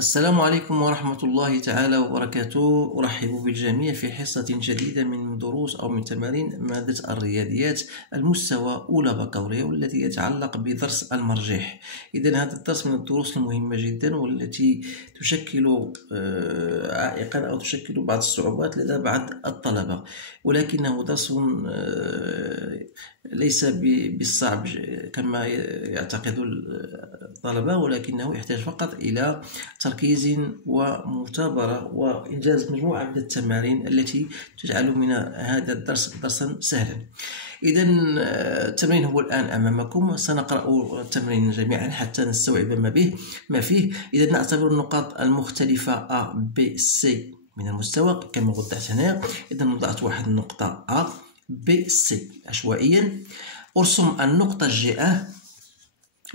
السلام عليكم ورحمة الله تعالى وبركاته. أرحب بالجميع في حصة جديدة من دروس أو من تمارين مادة الرياضيات المستوى أولى بكالوريا، والتي يتعلق بدرس المرجح. إذن هذا الدرس من الدروس المهمة جدا، والتي تشكل عائقا أو تشكل بعض الصعوبات لدى بعض الطلبة، ولكنه درس ليس بالصعب كما يعتقد الطلبة، ولكنه يحتاج فقط إلى تركيز ومثابرة وإنجاز مجموعة من التمارين التي تجعل من هذا الدرس درسا سهلا. إذن التمرين هو الآن أمامكم، سنقرأ التمرين جميعا حتى نستوعب ما فيه. إذا نعتبر النقاط المختلفة A B C من المستوى كما وضعت هنا. إذا وضعت واحد النقطة A B C عشوائيا. أرسم النقطة G1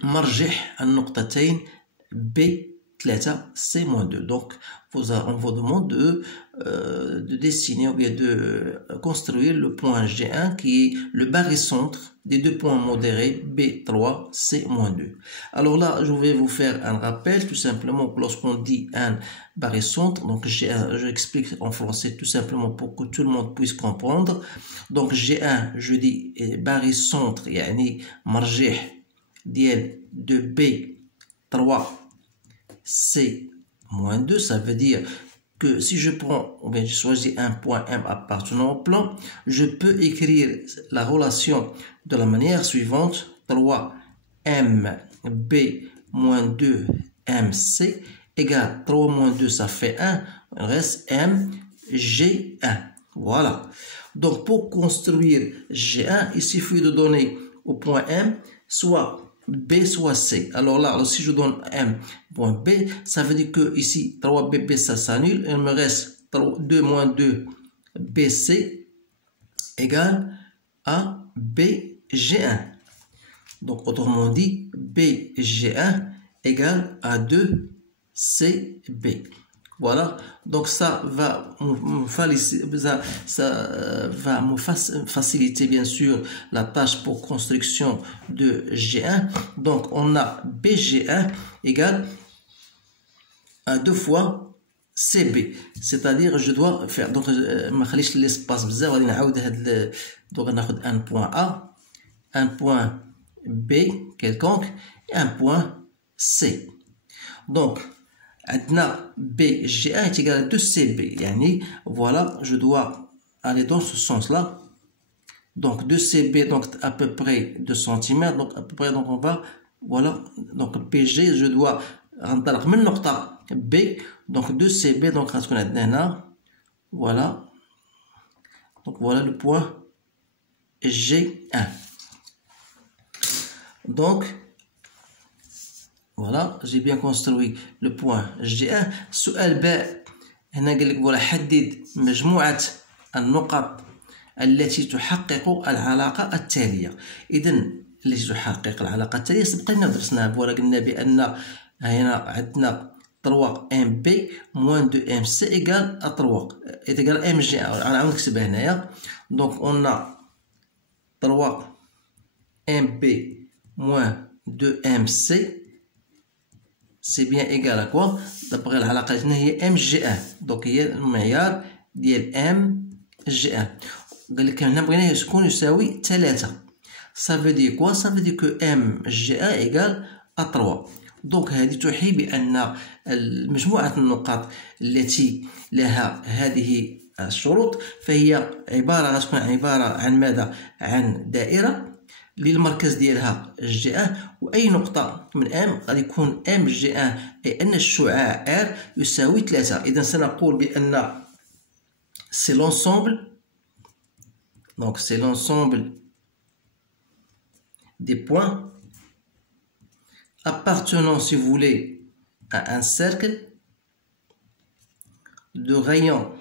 مرجح النقطتين B3 C-2. Donc on vous demande de dessiner ou bien de construire le point G1 qui est le barycentre des deux points modérés B3 C-2. Alors là, je vais vous faire un rappel tout simplement. Lorsqu'on dit un barycentre, donc G1, je explique en français tout simplement pour que tout le monde puisse comprendre. Donc G1, je dis barycentre, يعني مرجح ديال de B3 C-2, ça veut dire que si je prends, ou bien je choisis un point M appartenant au plan, je peux écrire la relation de la manière suivante: 3MB moins 2MC égale 3 moins 2, ça fait 1, il reste MG1. Voilà. Donc pour construire G1, il suffit de donner au point M soit B soit C. Alors là, si je donne M point B, ça veut dire que ici 3BB ça s'annule, il me reste 2 moins 2 BC égale à BG1. Donc autrement dit, BG1 égale à 2CB. Voilà, donc ça va me faciliter bien sûr la tâche pour construction de G1. Donc on a BG1 égale à 2 fois CB, c'est-à-dire je dois faire, donc ما خليش l'espace بزاف، غادي نعاود هاد donc ناخذ un point A, un point B quelconque et un point C. Donc BG1 est égal à 2CB. Voilà, je dois aller dans ce sens-là. Donc 2CB, donc à peu près 2 cm. Donc à peu près, donc on va, voilà, donc BG, je dois rentrer من نقطة B. Donc 2CB, donc غتكون عندنا هنا. Voilà. Donc voilà le point G1. Donc voilà, j'ai bien construit le point G1. السؤال باء هنا قال لك ولا حدد مجموعة النقط التي تحقق العلاقة التالية. إذا التي تحقق العلاقة التالية سبق لنا درسناها، ولا قلنا بأن هنا عندنا 3MB moins 2MC égale à 3 égale à MG1. غنعاود نكتبها هنايا. Donc on a 3MB moins 2MC c'est bien égal à quoi؟ d'après العلاقة هنا هي MG1. donc هي المعيار ديال MG1. قال لك هنا بغينا شكون يساوي 3. ça veut dire quoi؟ ça veut dire que MG1 égale à 3. donc هذه توحي بأن مجموعة النقاط التي لها هذه الشروط فهي غتكون عبارة عن ماذا؟ عن دائرة للمركز ديالها G1، واي نقطه من M غادي يكون MG1 اي ان الشعاع R يساوي 3. اذا سنقول بان c'est l'ensemble des points appartenant, si vous voulez, à un cercle de rayon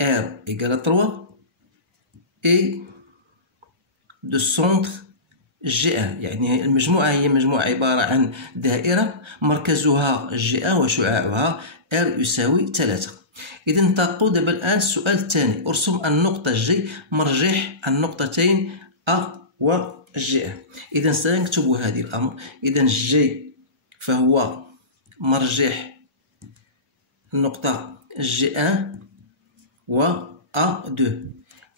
R égale à 3 et de centre G1. يعني المجموعة هي مجموعة عبارة عن دائرة مركزها G1 وشعاعها R يساوي 3. إذا ننتقل دابا الآن السؤال الثاني. أرسم النقطة G مرجح النقطتين A و G1. إذا سنكتب هذه الأمر. إذا G فهو مرجح النقطة جي ان و ا دو.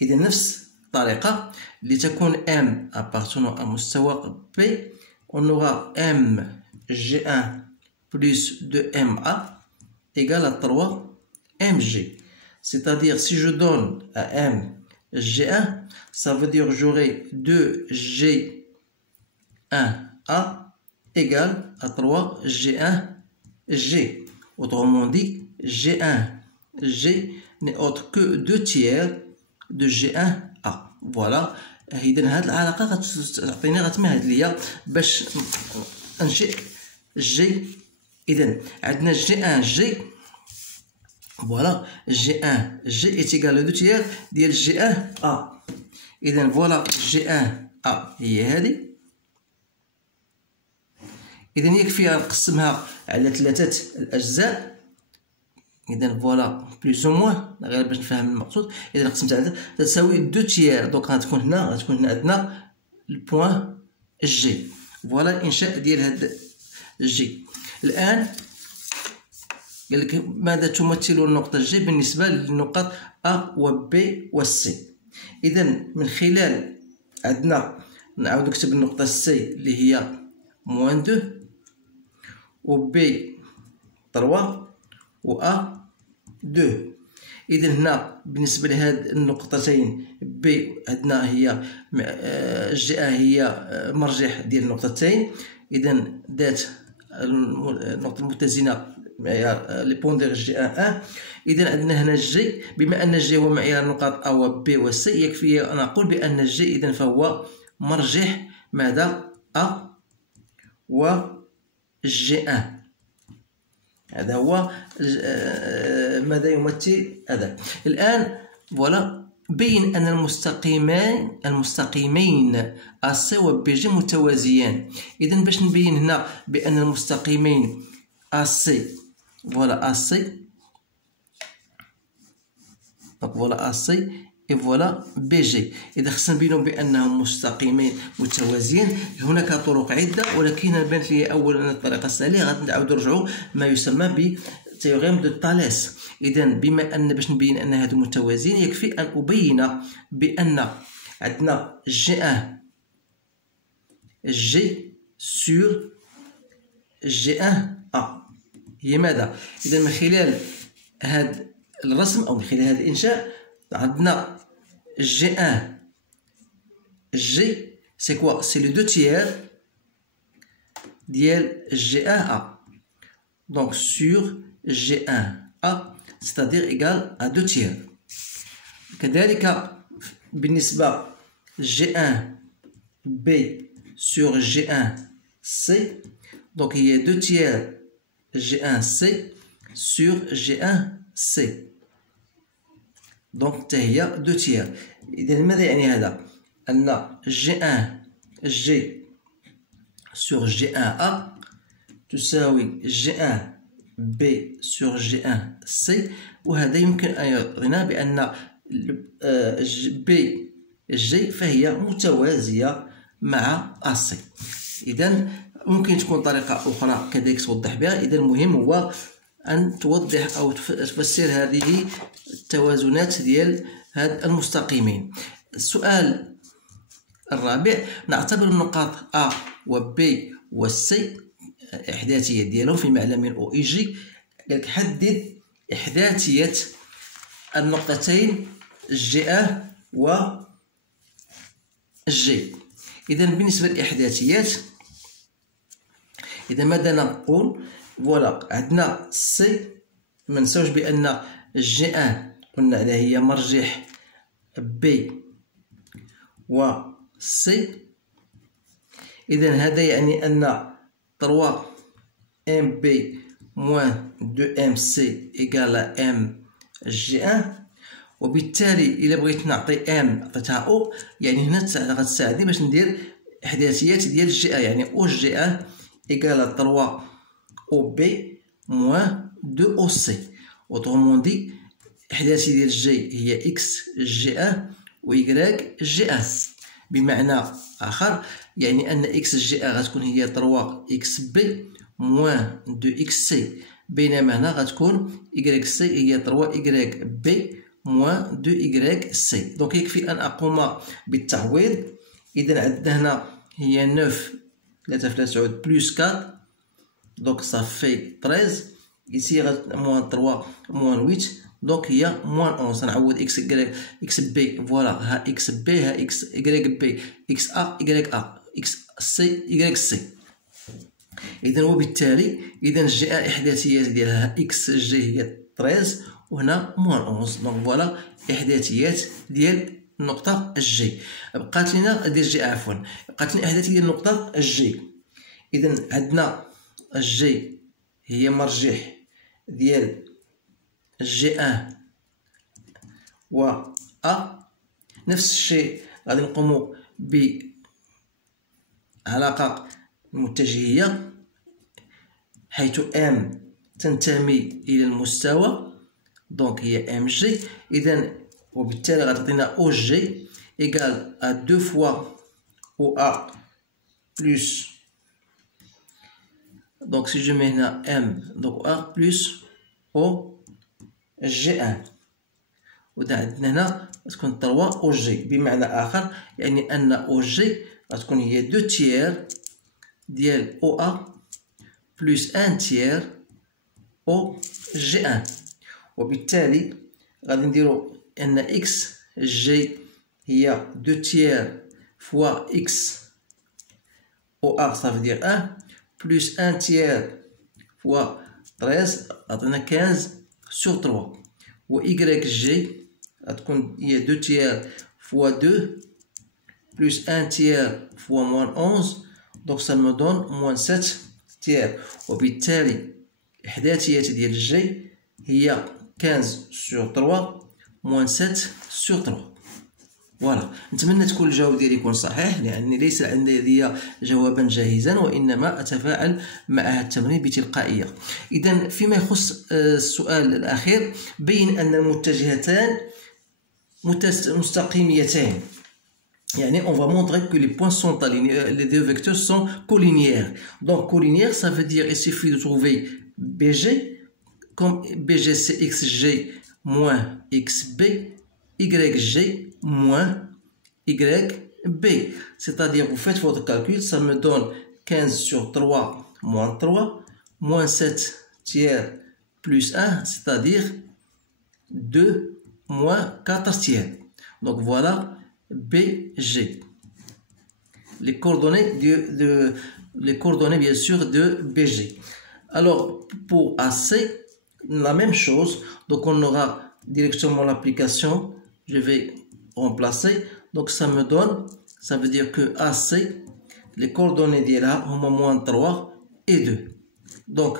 إذا نفس الطريقة لتكون ام appartenant à مستوى بي on aura m G1 plus 2MA égale à 3MG. C'est-à-dire, si je donne à M G1, ça veut dire que j'aurai 2G1A égale à 3G1G. Autrement dit, G1G n'est autre que 2 tiers de G1A. Voilà. إذن هاد العلاقة غتعطيني غتمهد ليا باش ننشئ جي. إذن عندنا جي ان جي، فوالا جي ان جي إيت إيكال لو دو تيير ديال جي ان ا. إذن فوالا جي ان ا هي هادي. إذن يكفي نقسمها على 3 الأجزاء. إذن فوالا بلوز أو موان غير باش نفهم المقصود. إذا قسمت على 3 تساوي 2 تيير، دونك غتكون هنا عندنا البوان جي. فوالا الإنشاء ديال هاد جي. الآن قالك ماذا تمثل النقطة جي بالنسبة للنقط أ و بي و سي. إذن من خلال عندنا نعاود نكتب النقطة سي اللي هي موان 2 و بي 3 و أ 2. إذن هنا بالنسبة لهاد النقطتين بي عندنا هي جي أ هي مرجح ديال النقطتين. إذن ذات النقطة المتزنة معيار لي بوندير جي ان. إذن عندنا هنا جي، بما أن جي هو معيار النقاط أ و بي و سي يكفي أن أقول بأن جي إذن فهو مرجح ماذا أ و جي ان. هذا هو ماذا يمثل هذا. الآن فوالا بين أن المستقيمين AC و BG متوازيان. إذن باش نبين هنا بأن المستقيمين AC فوالا AC دونك فوالا AC et فوالا BG. إذا خصنا نبينو بأنهم مستقيمين متوازيين هناك طرق عدة، ولكن بانت لي أولا الطريقة السهلة غنعاودو نرجعو ما يسمى ب تيوريم دو تاليس. إذن بما أن باش نبين أن هادو متوازيين يكفي أن أبين بأن عندنا جي ان جي سور جي ان ا هي ماذا. إذن من خلال هذا الرسم أو من خلال هذا الإنشاء عندنا جي ان جي سي كوا سي لو دو تيير ديال جي ان ا دونك سور جي ان ا c'est-à-dire égal à 2 tiers. كذلك بالنسبة G1 B sur G1 C donc il y a 2 tiers G1 C sur G1 C donc هي 2 tiers. إذا ماذا يعني هذا؟ أن G1 G sur G1 A تساوي G1 B sur G1 C. وهذا يمكن أن يعطينا بأن B G فهي متوازية مع AC. إذن ممكن تكون طريقة أخرى كذلك توضح بها. إذا المهم هو أن توضح أو تفسر هذه التوازنات ديال هاد المستقيمين. السؤال الرابع، نعتبر النقاط A و B و C إحداثية ديالهم في معلم أو إي جي. قالك حدد إحداثية النقطتين جي أ و جي. إذا بالنسبة للإحداثيات إذا ماذا نقول؟ فوالا عندنا سي منساوش بأن جي أن قلنا عليها هي مرجح بي و سي. إذا هذا يعني أن 3 ام بي موان 2 ام سي إيكال ام جي ان. وبالتالي إلا بغيت نعطي ام عطيتها او يعني هنا غتساعدني باش ندير إحداثيات ديال جي ان، يعني او جي ان إيكال 3 او بي موان 2 او سي. اوترومون دي إحداثية ديال جي هي اكس جي ان و يكراك جي ان. بمعنى آخر يعني أن إكس جي أ غتكون هي 3 إكس بي موان دو إكس سي، بينما هنا غتكون إكغيك سي هي 3 إكغيك بي موان دو إكغيك سي. دونك يكفي أن أقوم بالتعويض. إذا عندنا هنا هي 9 3 في 9 بلس 4 دونك صافي 13. إيسي موان 3 موان 8 دونك هي موان 11. نعوض إكس إكغيك إكس بي فوالا، ها إكس بي ها إكس إكغيك بي إكس أ إكغيك أ إكس سي إكغيك سي. إذا وبالتالي إذا جي أ إحداثيات ديالها إكس جي هي 13 وهنا موان 11. دونك فوالا إحداثيات ديال النقطة جي. بقات لنا ديال جي عفوا بقات لنا إحداثية ديال النقطة جي. إذا عندنا جي هي مرجح ديال جي ان و أ. نفس الشيء غادي نقومو بعلاقة المتجهية حيث ام تنتمي إلى المستوى دونك هي ام جي. إذا وبالتالي غتعطينا او جي إيكال ا 2 فوا او أ بلس دونك سي جو مي هنا ام دونك أ بلس او جي ان. وإذا عندنا هنا غتكون 3 او جي، بمعنى آخر يعني أن او جي غتكون هي 2 تيير ديال او أ بلس 1 تيير او جي ان. وبالتالي غادي نديرو أن إكس جي هي 2 تيير فوا إكس او أ صافي دير 1 بلس 1 تيير فوا 13 عطينا 15 sur 3. و إكغيك جي غتكون هي 2 تيير فوا 2 بلس 1 تيير فوا موان 11 دونك سا مو دون موان 7 تيير. وبالتالي إحداثيات ديال جي هي 15 sur 3 موان 7 sur 3. فوالا. نتمنى تكون الجواب ديالي يكون صحيح، لأني ليس عندي جوابا جاهزا وإنما أتفاعل مع هذا التمرين بتلقائية. إذا فيما يخص السؤال الأخير، بين أن المتجهتان مستقيميتان. يعني on va montrer que les points sont alignés, les deux vecteurs sont collinéaires. Donc collinéaire, ça veut dire il suffit de trouver BG, comme BG c'est XG moins XB, YG moins YB. C'est-à-dire vous faites votre calcul, ça me donne 15 sur 3 moins 3, moins 7 tiers plus 1, c'est-à-dire 2 moins 4 tiers. Donc voilà BG. Les coordonnées les coordonnées bien sûr de BG. Alors pour AC, la même chose. Donc on aura directement l'application. Je vais remplacer. Donc ça me donne, ça veut dire que AC, les coordonnées ديالها هما moins 3 et 2. Donc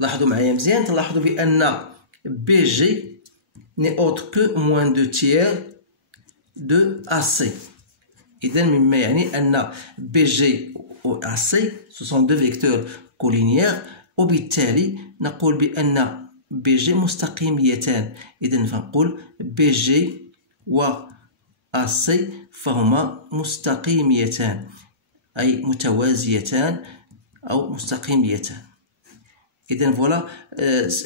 لاحظوا معايا مزيان، تلاحظوا بأن BG n'est autre que moins 2 tiers de AC. إذا مما يعني أن BG و AC ce sont deux vecteurs collinéaires، وبالتالي نقول بأن BG مستقيميتان. إذا فنقول BG و AC فهما مستقيميتان، أي متوازيتان أو مستقيميتان. إذا فوالا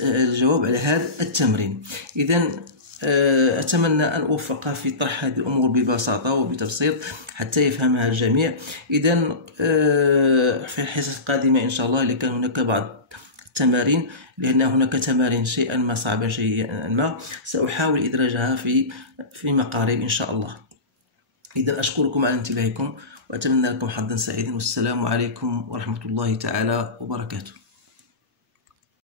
الجواب على هذا التمرين. إذا أتمنى أن أوفق في طرح هذه الأمور ببساطة وبتبسيط حتى يفهمها الجميع. إذا في الحصص القادمة إن شاء الله إذا كان هناك بعض التمارين، لأن هناك تمارين شيئا ما صعبا شيئا ما، سأحاول إدراجها في مقارب إن شاء الله. إذا أشكركم على انتباهكم وأتمنى لكم حظا سعيدا، والسلام عليكم ورحمة الله تعالى وبركاته.